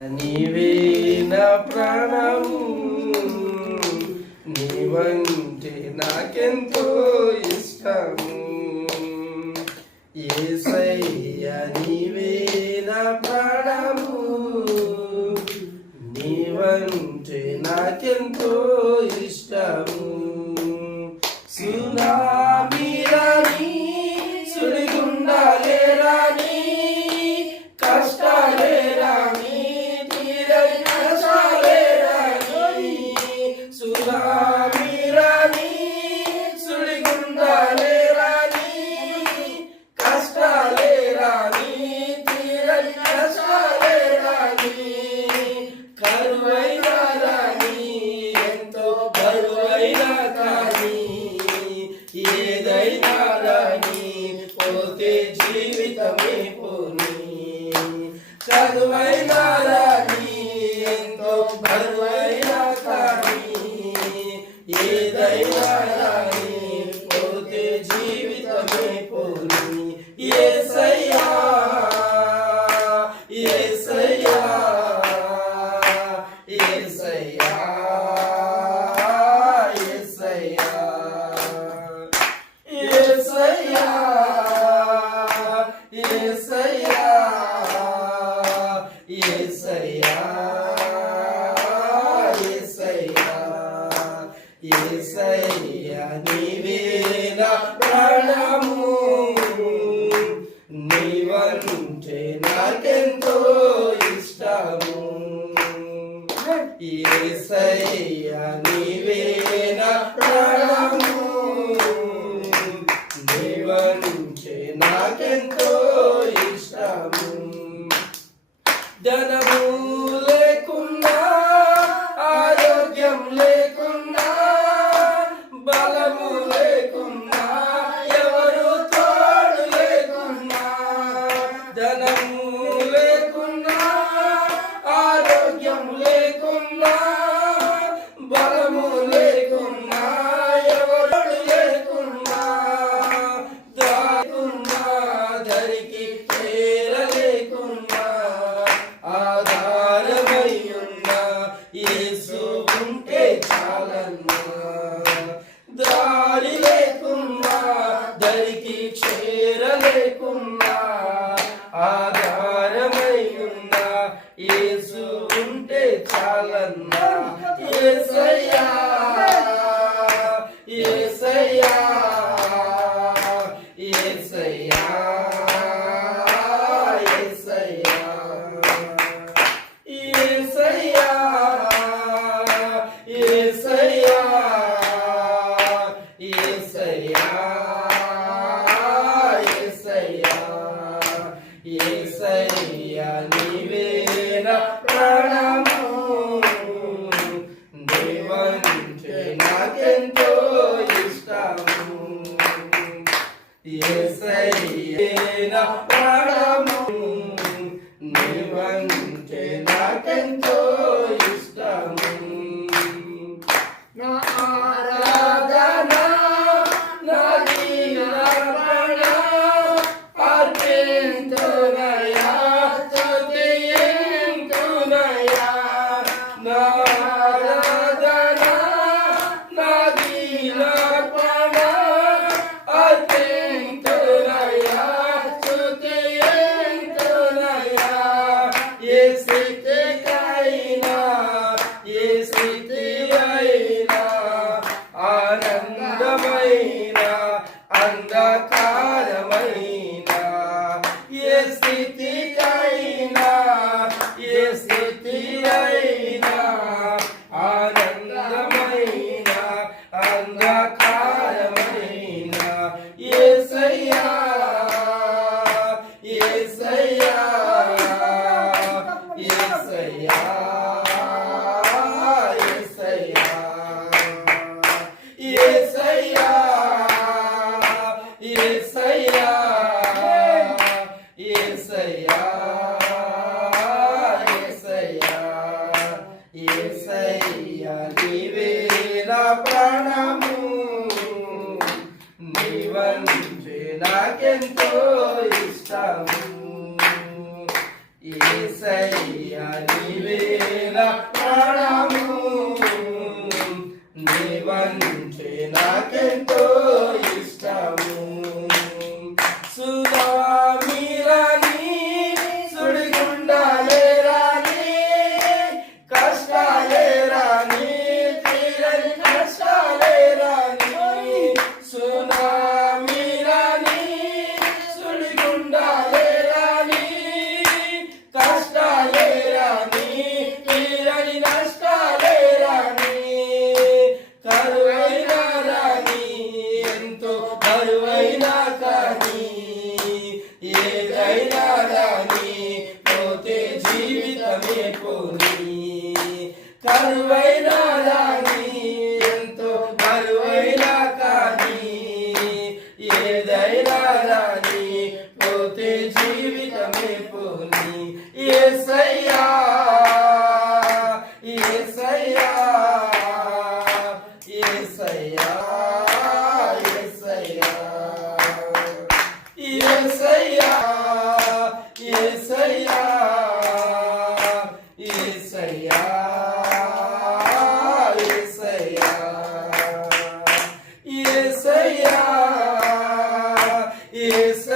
నీవే నా ప్రాణము నీవంటే నాకెంతో ఇష్టము. ఏసయ్య నీవే నా ప్రాణము. నీవంటే నాకెంతో ఇష్టము. సునామీ రాని సుడిగుండాలే రాణి కష్టాలే రాని తీరని కష్టాలే రాని సునామీ రాని సుడిగుండాలే రాని కష్టాలే రాని తీరని కష్టాలే రాని కరువైన రాని ఎంతో బరువైన కానీ ఏదైనా రాని పోతే జీవితమే పోనీ. చదువైన రాని ఎంతో బరువైన కానీ ఏదైనా రాని పోతే జీవితమే పోని. ఏసయ్యా ఏసయ్యా ఏసయ్యా ఏసయ్యా. ఏసయ్యా ఏసయ్యా ఏసయ్యా నీవే ప్రాణము. నీవంటే నాకెంతో ఇష్టము ఏసయ్యా నీవే నా ప్రాణము నీవంటే నాకెంతో ఇష్టము ధనము లేకున్నా ఆరోగ్యం లేకున్నా బలము లేకున్నా ఎవరు తోడు లేకున్నా ధనము లేకున్నా ఆరోగ్యం లేకున్నా బలము లేకున్నా ఎవరు లేకున్నా దాకున్నా దరికి చేరలేకున్నా ఆధారమై ఉన్నా యేసు ఉంటే చాలన్నా దారి లేకున్నా దరికి చేరలేకున్నా ఆధారమై ఉన్నా యేసు ఉంటే చాలన్నా ఏసయ్యా. ఏసయ్యా నీవేరా ప్రాణము. దేవంటే నాకెంతో ఇష్టము. ఏసయ్యేనా ప్రాణము. దేవంటే నాకెంతో ఇష్టము. నా ఏసయ్యా ఏసయ్యా ఏసయ్యా నీవే నా ప్రాణము. నీవంటే నాకెంతో ఇష్టము. ఏసయ్యా నీవే నాకెంతో జీవితమే పోని కరువైన రాని ఎంతో కరువైనా కానీ ఏదైనా రాని పోతే జీవితమే పోని ఏసయ్యా ఏసయ్యా ఏసయ్యా ఏసయ్యా ఏసయ్యా ఏసయ్యా ఏసయ్యా Isso